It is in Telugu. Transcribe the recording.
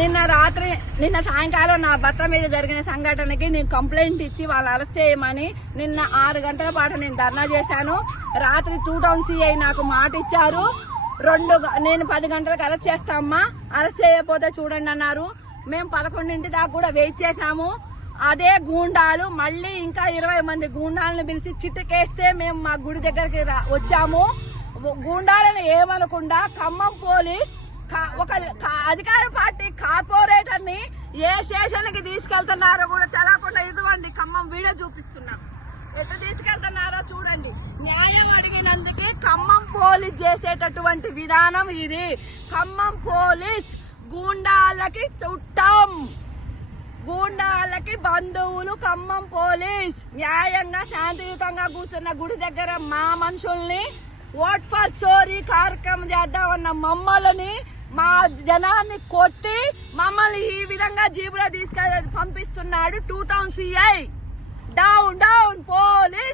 నిన్న సాయంకాలం నా భర్త మీద జరిగిన సంఘటనకి నేను కంప్లైంట్ ఇచ్చి వాళ్ళు అరెస్ట్ చేయమని నిన్న 6 గంటల పాటు నేను ధర్నా చేశాను. రాత్రి 2 టౌన్ సిఐ నాకు మాట ఇచ్చారు. నేను 10 గంటలకు అరెస్ట్ చేస్తామా, అరెస్ట్ చేయకపోతే చూడండి అన్నారు. మేము 11 దాకా కూడా వెయిట్ చేశాము. అదే గూండాలు మళ్ళీ ఇంకా 20 మంది గూండాలను పిలిచి చిట్టుకేస్తే మేము మా గుడి దగ్గరికి వచ్చాము. గూండాలను ఏమనకుండా ఖమ్మం పోలీస్ ఒక అధికార పార్టీ కార్పొరేటర్ ని ఏ స్టేషన్ కి తీసుకెళ్తున్నారో కూడా తెలకుండా ఇదిగోండి ఖమ్మం వీడియో చూపిస్తున్నాం. ఎట్లా తీసుకెళ్తున్నారో చూడండి. న్యాయం అడిగినందుకే ఖమ్మం పోలీస్ చేసేటటువంటి విధానం ఇది. ఖమ్మం పోలీస్ గూండాలకి చుట్టం, గూండాలకి బంధువులు. ఖమ్మం పోలీస్ న్యాయంగా శాంతియుతంగా కూర్చున్న గుడి దగ్గర మా మనుషుల్ని ఓట్ ఫర్ చోరీ కార్యక్రమం చేద్దామన్న మమ్మల్ని, మా జనాన్ని కొట్టి మమ్మల్ని ఈ విధంగా జీబులో తీసుకెళ్ళి పంపిస్తున్నాడు 2 town CI. Down down police.